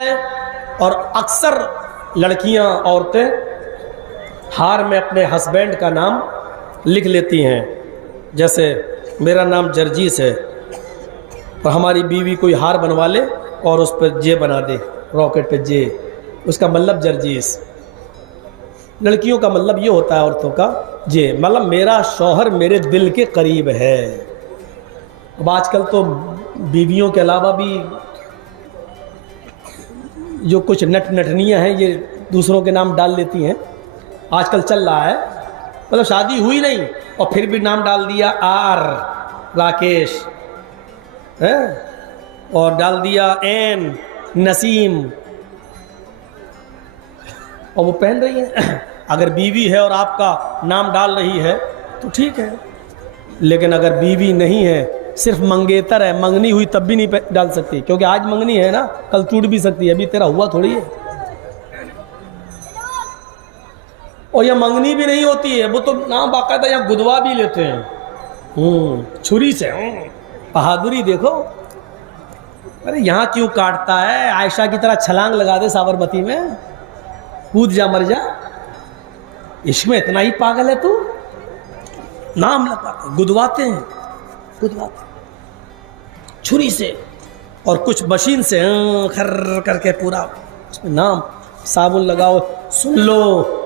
और अक्सर लड़कियां औरतें हार में अपने हस्बैंड का नाम लिख लेती हैं। जैसे मेरा नाम जर्जीस है और हमारी बीवी कोई हार बनवा ले और उस पर जे बना दे, रॉकेट पे जे, उसका मतलब जर्जीस। लड़कियों का मतलब ये होता है, औरतों का जे मतलब मेरा शौहर मेरे दिल के करीब है। अब आजकल तो बीवियों के अलावा भी जो कुछ नटनियाँ हैं ये दूसरों के नाम डाल लेती हैं, आजकल चल रहा है। मतलब शादी हुई नहीं और फिर भी नाम डाल दिया आर राकेश है, और डाल दिया एन नसीम, और वो पहन रही है। अगर बीवी है और आपका नाम डाल रही है तो ठीक है, लेकिन अगर बीवी नहीं है, सिर्फ मंगेतर है, मंगनी हुई तब भी नहीं डाल सकती, क्योंकि आज मंगनी है ना, कल टूट भी सकती है। अभी तेरा हुआ थोड़ी है। और यह मंगनी भी नहीं होती है, वो तो नाम बाकायदा यहाँ गुदवा भी लेते हैं छुरी से। बहादुरी देखो। अरे यहाँ क्यों काटता है? आयशा की तरह छलांग लगा दे साबरमती में, कूद जा मर जा। इसमें इतना ही पागल है तू? नाम लगाते, गुदवाते हैं, गुदवाते छुरी से और कुछ मशीन से खर करके पूरा उसमें नाम, साबुन लगाओ। सुन लो,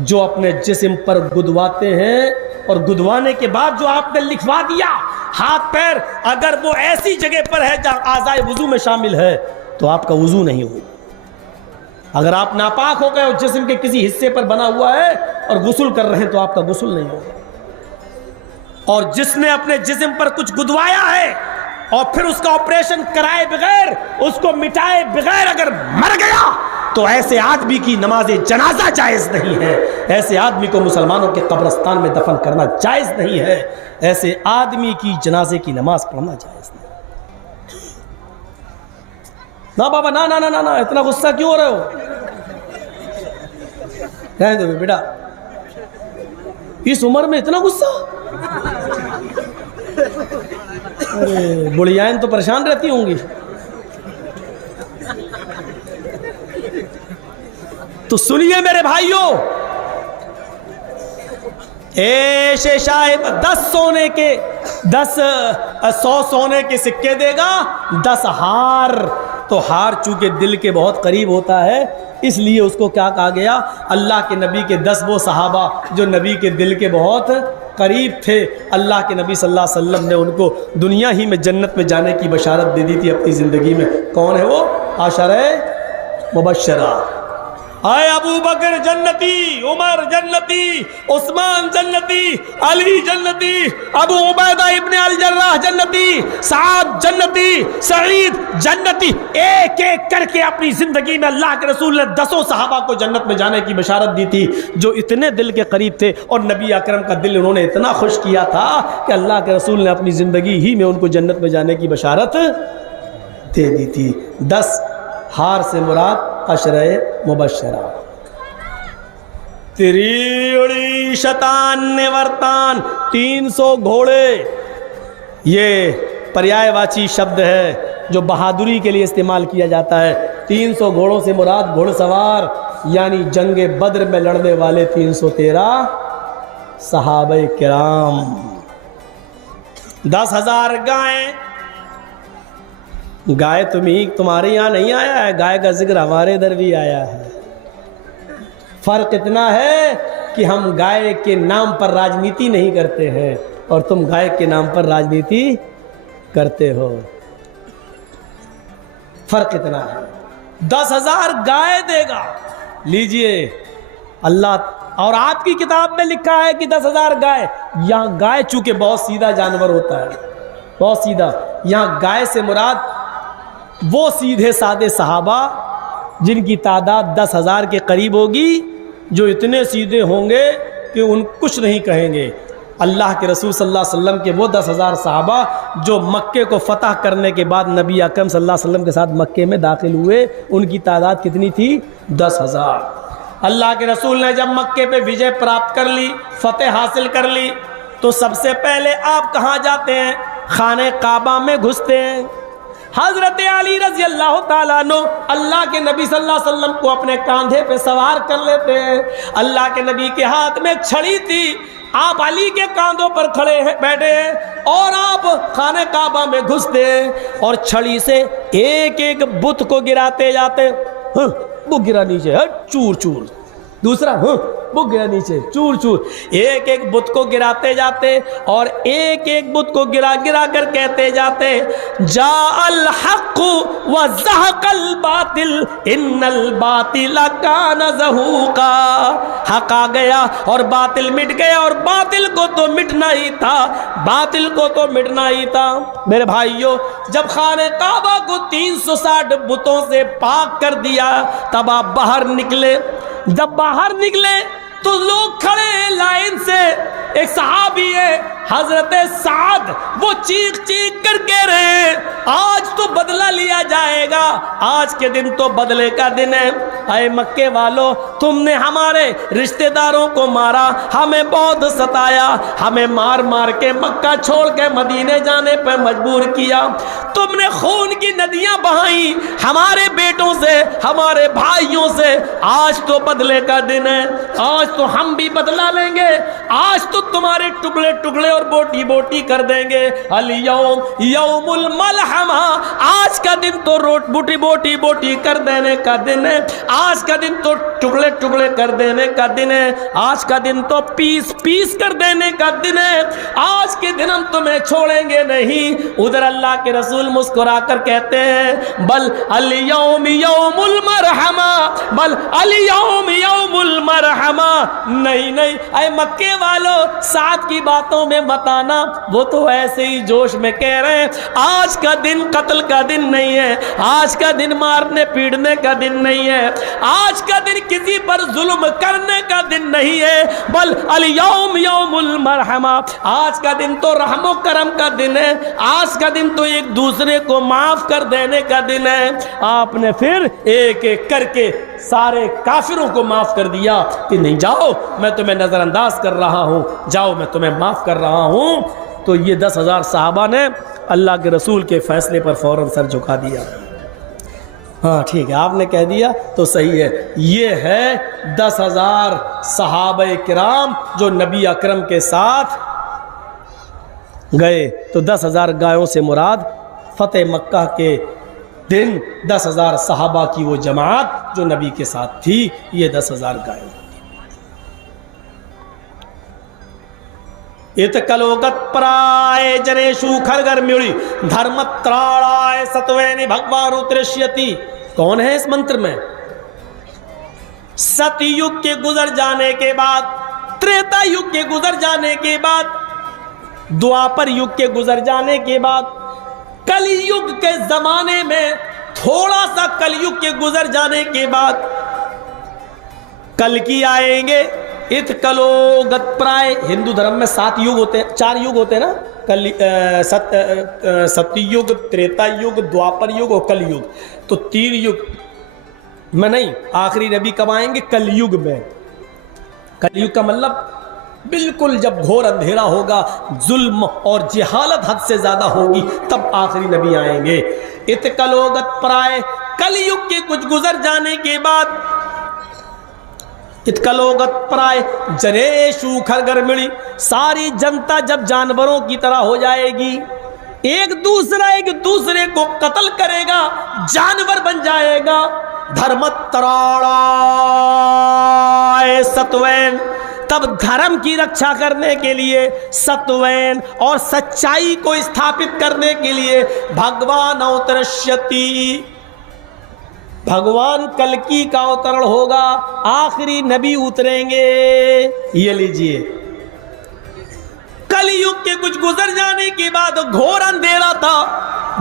जो अपने जिस्म पर गुदवाते हैं और गुदवाने के बाद जो आपने लिखवा दिया हाथ पैर, अगर वो ऐसी जगह पर है जहां आज़ाए वुजू में शामिल है तो आपका वुजू नहीं होगा। अगर आप नापाक हो गए और जिस्म के किसी हिस्से पर बना हुआ है और गुस्ल कर रहे हैं तो आपका गुस्ल नहीं होगा। और जिसने अपने जिस्म पर कुछ गुदवाया है और फिर उसका ऑपरेशन कराए बगैर, उसको मिटाए बगैर अगर मर गया तो ऐसे आदमी की नमाज जनाजा जायज़ नहीं है। ऐसे आदमी को मुसलमानों के कब्रिस्तान में दफन करना जायज़ नहीं है। ऐसे आदमी की जनाजे की नमाज पढ़ना जायज़ नहीं। ना बाबा, ना ना ना ना ना, इतना गुस्सा क्यों हो रहे हो? रहने दो बेटा, इस उम्र में इतना गुस्सा? अरे बुढ़ियाएं तो परेशान रहती होंगी। तो सुनिए मेरे भाइयों, ऐसे शायद 100 सोने के सिक्के देगा, 10 हार। तो हार चूंकि दिल के बहुत करीब होता है, इसलिए उसको क्या कहा गया? अल्लाह के नबी के 10 वो सहाबा जो नबी के दिल के बहुत करीब थे, अल्लाह के नबी सल्लल्लाहु अलैहि वसल्लम ने उनको दुनिया ही में जन्नत में जाने की बशारत दे दी थी अपनी ज़िंदगी में। कौन है वो? आशरे मुबश्शरा। आए अबू बकर जन्नती, उमर जन्नती, उस्मान जन्नती, अली जन्नती, अबू उबैदा इब्ने अल जर्राह जन्नती, साद जन्नती, सईद जन्नती। एक एक करके अपनी जिंदगी में अल्लाह के रसूल ने 10 सहाबा को जन्नत में जाने की बशारत दी थी, जो इतने दिल के करीब थे। और नबी अकरम का दिल उन्होंने इतना खुश किया था कि अल्लाह के रसूल ने अपनी जिंदगी ही में उनको जन्नत में जाने की बशारत दे दी थी। 10 हार से मुराद अशरे मुबश्शरा। त्रिउड़ी शतान निवर्तान, 300 घोड़े, ये पर्यायवाची शब्द है जो बहादुरी के लिए इस्तेमाल किया जाता है। 300 घोड़ों से मुराद घुड़सवार, यानी जंगे बद्र में लड़ने वाले 313 सहाबे किराम। 10,000 गायें। गाय तुम्हारे यहाँ नहीं आया है, गाय का जिक्र हमारे इधर भी आया है। फर्क इतना है कि हम गाय के नाम पर राजनीति नहीं करते हैं और तुम गाय के नाम पर राजनीति करते हो। फर्क इतना है। 10,000 गाय देगा। लीजिए, अल्लाह और आपकी किताब में लिखा है कि 10,000 गाय। यहाँ गाय चूंकि बहुत सीधा जानवर होता है, बहुत सीधा, यहाँ गाय से मुराद वो सीधे साधे सहाबा जिनकी तादाद 10,000 के करीब होगी, जो इतने सीधे होंगे कि उन कुछ नहीं कहेंगे। अल्लाह के रसूल सल्लल्लाहु अलैहि वसल्लम के वो 10,000 सहाबा जो मक्के को फतह करने के बाद नबी अकरम सल्लल्लाहु अलैहि वसल्लम के साथ मक्के में दाखिल हुए, उनकी तादाद कितनी थी? 10,000। अल्लाह के रसूल ने जब मक्के पे विजय प्राप्त कर ली, फतेह हासिल कर ली, तो सबसे पहले आप कहाँ जाते हैं? खाने काबा में घुसते हैं। हजरत अली रजी अल्लाह ताला अन्हु अल्लाह के नबी सल्लल्लाहु अलैहि वसल्लम को अपने कांधे पे सवार कर लेते हैं। अल्लाह के नबी के हाथ में एक छड़ी थी, आप अली के कांधों पर खड़े हैं, बैठे हैं और आप खाने काबा में घुसते हैं और छड़ी से एक एक बुत को गिराते जाते। वो गिरा नीचे, चूर चूर। दूसरा वो गिरा नीचे, चूर चूर। एक एक बुत को गिराते जाते और एक एक बुत को गिरा गिरा कर कहते जाते, जा अल हक़ व ज़हक़ल बातिल इन्नल बातिल कान ज़हूक़ा। हक आ गया और बातिल मिट गया, और बातिल को तो मिटना ही था, बातिल को तो मिटना ही था। मेरे भाइयों, जब खाने काबा को 360 बुतों से पाक कर दिया, तब आप बाहर निकले। जब बाहर निकले तो लोग खड़े हैं लाइन से। एक सहाबी है हजरत साद, वो चीख चीख कर कह रहे हैं, आज तो बदला लिया जाएगा, आज के दिन तो बदले का दिन है। अरे मक्के वालों, तुमने हमारे रिश्तेदारों को मारा, हमें बहुत सताया, हमें मार मार के मक्का छोड़ के मदीने जाने पर मजबूर किया, तुमने खून की नदियां बहाई हमारे बेटों से, हमारे भाइयों से। आज तो बदले का दिन है, आज तो हम भी बदला लेंगे, आज तो तुम्हारे टुकड़े टुकड़े और बोटी बोटी कर देंगे। अल यौम यौमुल मलहमा, आज का दिन तो बोटी बोटी बोटी कर देने का दिन है, आज का दिन तो टुकड़े टुकड़े कर देने का दिन है, आज का दिन तो पीस पीस कर देने का दिन है, आज के दिन हम तुम्हें छोड़ेंगे नहीं। उधर अल्लाह के रसूल मुस्कुरा कर कहते हैं, बल अल यौम यौमुल मरहमा, बल अल यौम यौमुल मरहमा। नहीं नहीं, ऐ मक्के वालों, साथ की बातों में मत आना, वो तो ऐसे ही जोश में कह रहे हैं, आज का दिन कत्ल का दिन नहीं है, आज का दिन मारने पीटने का दिन नहीं है, आज का दिन किसी पर जुल्म करने का दिन नहीं है, बल अल यौम यौमुल मरहमा, आज का दिन तो रहमो करम का दिन है, आज का दिन तो एक दूसरे को माफ कर देने का दिन है। आपने फिर एक एक करके सारे काफिरों को माफ कर दिया कि नहीं, जाओ मैं तुम्हें नजरअंदाज कर रहा हूं, जाओ मैं तुम्हें माफ कर रहा हूं। तो ये 10,000 सहाबा ने अल्लाह के रसूल के फैसले पर फौरन सर झुका दिया। हाँ ठीक है, आपने कह दिया तो सही है। ये है 10,000 सहाबे किराम जो नबी अकरम के साथ गए। तो 10,000 गायों से मुराद फतेह मक्का के दिन 10,000 सहाबा की वो जमात जो नबी के साथ थी, ये 10,000 गायों। इतकलोगत्पराय जनेशु खरगर मिड़ी धर्मत्राणाय सत्वेनि भगवान उतरश्यति। कौन है इस मंत्र में? सतयुग के गुजर जाने के बाद, त्रेता युग के गुजर जाने के बाद, द्वापर युग के गुजर जाने के बाद, कलयुग के जमाने में थोड़ा सा कलयुग के गुजर जाने के बाद कल्कि आएंगे। इतकलोगत्पराय, हिंदू धर्म में 7 युग होते हैं, 4 युग होते हैं ना, सतयुग, त्रेता युग, द्वापर युग और कलयुग। तो 3 युग में नहीं, आखिरी नबी कब आएंगे? कलयुग में। कलयुग का मतलब बिल्कुल जब घोर अंधेरा होगा, जुल्म और जिहालत हद से ज्यादा होगी, तब आखिरी नबी आएंगे। इतकलोगत्पराय, कलयुग के कुछ गुजर जाने के बाद, इतकलोगत्पराय जनेशु खरगर मिड़ी, सारी जनता जब जानवरों की तरह हो जाएगी, एक दूसरे को कत्ल करेगा, जानवर बन जाएगा। धर्मत्राणाय सत्वैन, तब धर्म की रक्षा करने के लिए, सत्वैन और सच्चाई को स्थापित करने के लिए भगवान अवतरष्यति, भगवान कल्कि का अवतरण होगा, आखिरी नबी उतरेंगे। ये लीजिए, कलयुग के कुछ गुजर जाने के बाद घोर अंधेरा था,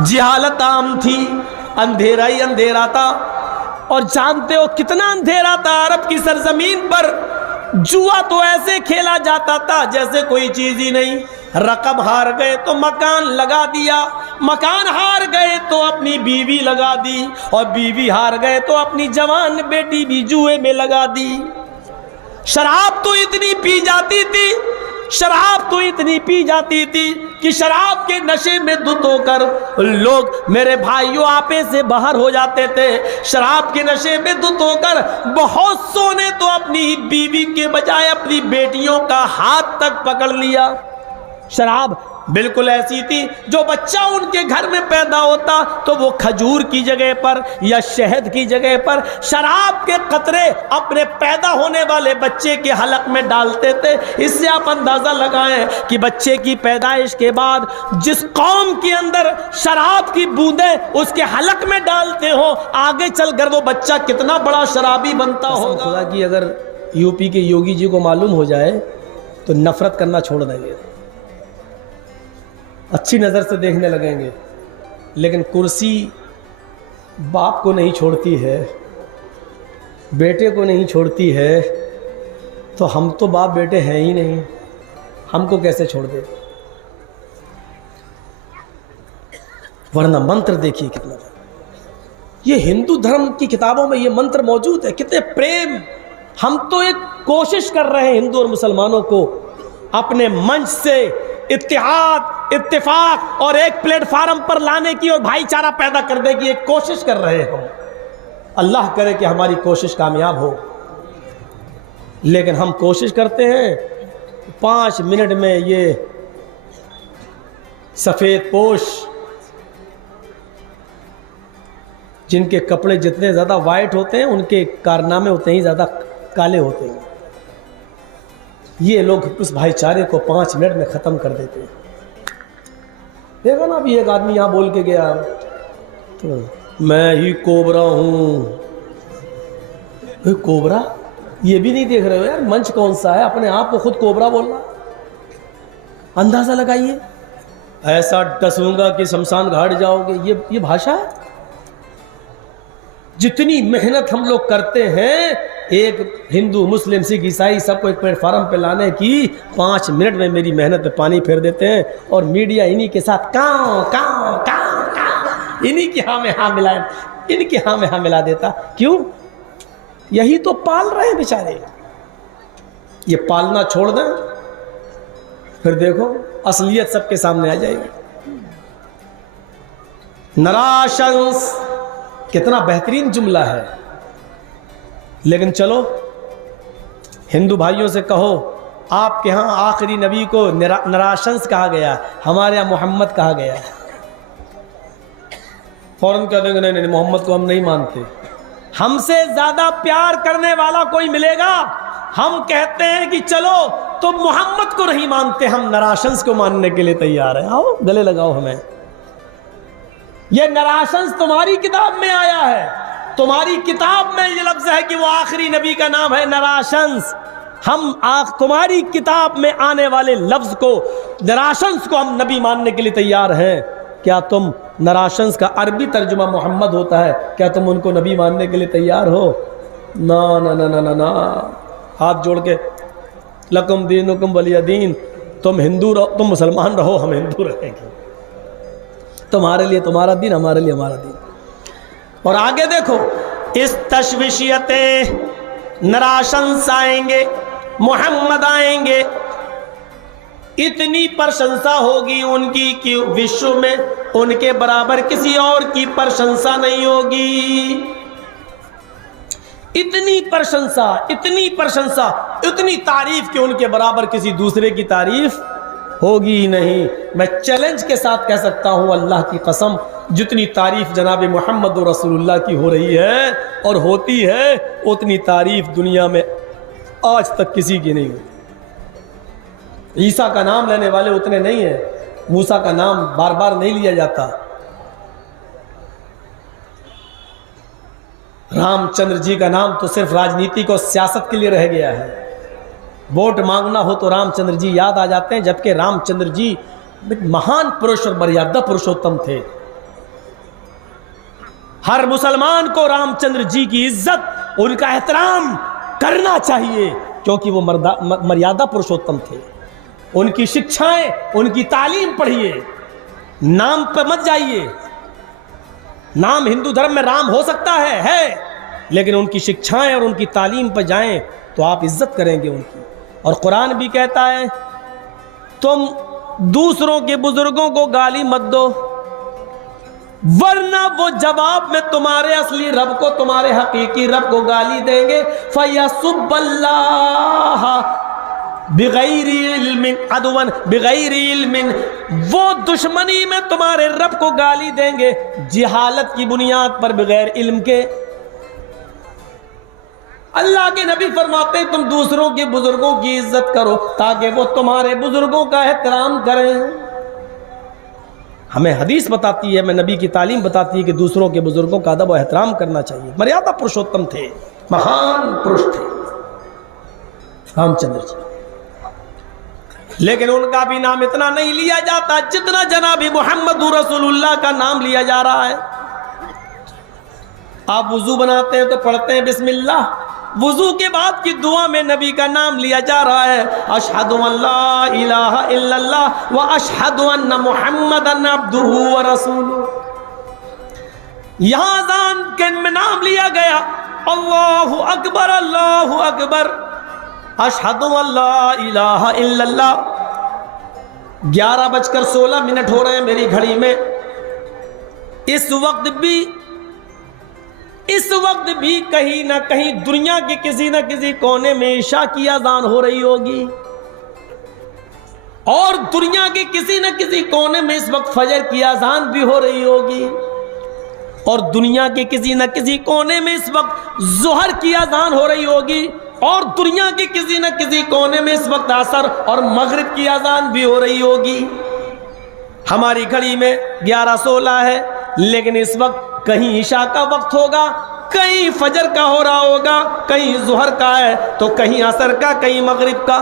जिहालत आम थी, अंधेरा ही अंधेरा था। और जानते हो कितना अंधेरा था? अरब की सरजमीन पर जुआ तो ऐसे खेला जाता था जैसे कोई चीज ही नहीं। रकम हार गए तो मकान लगा दिया, मकान हार गए तो अपनी बीवी लगा दी, और बीवी हार गए तो अपनी जवान बेटी भी जुए में लगा दी। शराब तो इतनी पी जाती थी, शराब तो इतनी पी जाती थी कि शराब के नशे में धुत होकर लोग मेरे भाइयों आपे से बाहर हो जाते थे। शराब के नशे में धुत होकर बहुत सौ ने तो अपनी बीवी के बजाय अपनी बेटियों का हाथ तक पकड़ लिया। शराब बिल्कुल ऐसी थी, जो बच्चा उनके घर में पैदा होता तो वो खजूर की जगह पर या शहद की जगह पर शराब के कतरे अपने पैदा होने वाले बच्चे के हलक में डालते थे। इससे आप अंदाजा लगाएं कि बच्चे की पैदाइश के बाद जिस कौम के अंदर शराब की बूंदें उसके हलक में डालते हो, आगे चलकर वो बच्चा कितना बड़ा शराबी बनता होगा। खुदा की अगर यूपी के योगी जी को मालूम हो जाए तो नफरत करना छोड़ देंगे, अच्छी नज़र से देखने लगेंगे। लेकिन कुर्सी बाप को नहीं छोड़ती है, बेटे को नहीं छोड़ती है, तो हम तो बाप बेटे हैं ही नहीं, हमको कैसे छोड़ दे। वरना मंत्र देखिए कितना, ये हिंदू धर्म की किताबों में ये मंत्र मौजूद है, कितने प्रेम। हम तो एक कोशिश कर रहे हैं हिंदू और मुसलमानों को अपने मंच से इत्तेहाद, इत्तेफाक और एक प्लेटफार्म पर लाने की और भाईचारा पैदा करने की एक कोशिश कर रहे हैं हम। अल्लाह करे कि हमारी कोशिश कामयाब हो। लेकिन हम कोशिश करते हैं 5 मिनट में ये सफ़ेद पोश जिनके कपड़े जितने ज़्यादा वाइट होते हैं उनके कारनामे उतने ही ज़्यादा काले होते हैं, ये लोग उस भाईचारे को 5 मिनट में ख़त्म कर देते हैं। देखो ना, अभी एक आदमी यहाँ बोल के गया तो मैं ही कोबरा हूँ। कोबरा, ये भी नहीं देख रहे हो यार मंच कौन सा है, अपने आप को खुद कोबरा बोलना। अंदाज़ा लगाइए, ऐसा डसूंगा कि शमशान घाट जाओगे, ये भाषा है। जितनी मेहनत हम लोग करते हैं एक हिंदू मुस्लिम सिख ईसाई सबको एक प्लेटफार्म पे लाने की, 5 मिनट में मेरी मेहनत पे पानी फेर देते हैं। और मीडिया इन्हीं के साथ कां कां कां कां इन्हीं के हाँ में हाँ मिला, इनके हाँ में हाँ मिला देता। क्यों? यही तो पाल रहे हैं बेचारे। ये पालना छोड़ दें फिर देखो असलियत सबके सामने आ जाएगी। नराशंस कितना बेहतरीन जुमला है। लेकिन चलो हिंदू भाइयों से कहो, आपके यहाँ आखिरी नबी को नराशंस कहा गया, हमारे यहाँ मोहम्मद कहा गया। फौरन कह देंगे नहीं नहीं मोहम्मद को हम नहीं मानते। हमसे ज्यादा प्यार करने वाला कोई मिलेगा? हम कहते हैं कि चलो तो मोहम्मद को नहीं मानते, हम नराशंस को मानने के लिए तैयार हैं। आओ गले लगाओ हमें। यह नराशंस तुम्हारी किताब में आया है, तुम्हारी किताब में ये लफ्ज है कि वो आखिरी नबी का नाम है नराशंस। हम तुम्हारी किताब में आने वाले लफ्ज को, नराशंस को हम नबी मानने के लिए तैयार हैं। क्या तुम, नराशंस का अरबी तर्जुमा मोहम्मद होता है, क्या तुम उनको नबी मानने के लिए तैयार हो? ना ना ना ना ना ना। हाथ जोड़ के लकुम दीनुकुम वलिय दीन, तुम हिंदू रहो, तुम मुसलमान रहो, हम हिंदू रहेंगे। तुम्हारे लिए तुम्हारा दिन, हमारे लिए हमारा दिन। और आगे देखो, इस तशविशियते नराशंस आएंगे, मोहम्मद आएंगे, इतनी प्रशंसा होगी उनकी कि विश्व में उनके बराबर किसी और की प्रशंसा नहीं होगी। इतनी प्रशंसा, इतनी प्रशंसा, इतनी तारीफ कि उनके बराबर किसी दूसरे की तारीफ होगी ही नहीं। मैं चैलेंज के साथ कह सकता हूं अल्लाह की कसम, जितनी तारीफ जनाब मोहम्मद रसूलुल्लाह की हो रही है और होती है, उतनी तारीफ दुनिया में आज तक किसी की नहीं हुई। ईसा का नाम लेने वाले उतने नहीं हैं, मूसा का नाम बार बार नहीं लिया जाता। रामचंद्र जी का नाम तो सिर्फ राजनीति को, सियासत के लिए रह गया है। वोट मांगना हो तो रामचंद्र जी याद आ जाते हैं, जबकि रामचंद्र जी महान पुरुष और मर्यादा पुरुषोत्तम थे। हर मुसलमान को रामचंद्र जी की इज्जत, उनका एहतराम करना चाहिए, क्योंकि वो मर्यादा पुरुषोत्तम थे। उनकी शिक्षाएं, उनकी तालीम पढ़िए, नाम पर मत जाइए। नाम हिंदू धर्म में राम हो सकता है, लेकिन उनकी शिक्षाएं और उनकी तालीम पर जाएं तो आप इज्जत करेंगे उनकी। और कुरान भी कहता है, तुम दूसरों के बुजुर्गों को गाली मत दो, वरना वो जवाब में तुम्हारे असली रब को, तुम्हारे हकीकी रब को गाली देंगे। फयसुब्बल्लाह बिगैरि इल्मिन अदवन बिगैरि इल्मिन, वो दुश्मनी में तुम्हारे रब को गाली देंगे जिहालत की बुनियाद पर, बगैर इल्म के। अल्लाह के नबी फरमाते हैं तुम दूसरों के बुजुर्गों की इज्जत करो ताकि वो तुम्हारे बुजुर्गों का एहतराम करें। हमें हदीस बताती है, मैं नबी की तालीम बताती है कि दूसरों के बुजुर्गों का अदब और एहतराम करना चाहिए। मर्यादा पुरुषोत्तम थे, महान पुरुष थे रामचंद्र जी, लेकिन उनका भी नाम इतना नहीं लिया जाता जितना जनाबी मोहम्मद रसूलुल्लाह का नाम लिया जा रहा है। आप वुजू बनाते हैं तो पढ़ते हैं बिस्मिल्लाह, वुजू के बाद की दुआ में नबी का नाम लिया जा रहा है, अशहदु अल्ला इलाहा इल्लल्लाह व अशहदु अन्ना मुहम्मदन अब्दुहु व रसूलुहु। यहां अज़ान के में नाम लिया गया, अल्लाहु अकबर अल्लाहु अकबर, अशहदु अल्ला इलाहा इल्लल्लाह। 11:16 हो रहे हैं मेरी घड़ी में। इस वक्त भी कहीं ना कहीं दुनिया के किसी न किसी कोने में ईशा की अजान हो रही होगी, और दुनिया के किसी न किसी कोने में इस वक्त फजर की अजान भी हो रही होगी, और दुनिया के किसी न किसी कोने में इस वक्त जोहर की अजान हो रही होगी, और दुनिया के किसी न किसी कोने में इस वक्त असर और मगरिब की अजान भी हो रही होगी। हमारी घड़ी में 11:16 है, लेकिन इस वक्त कहीं ईशा का वक्त होगा, कहीं फजर का हो रहा होगा, कहीं जोहर का है तो कहीं असर का, कहीं मगरिब का।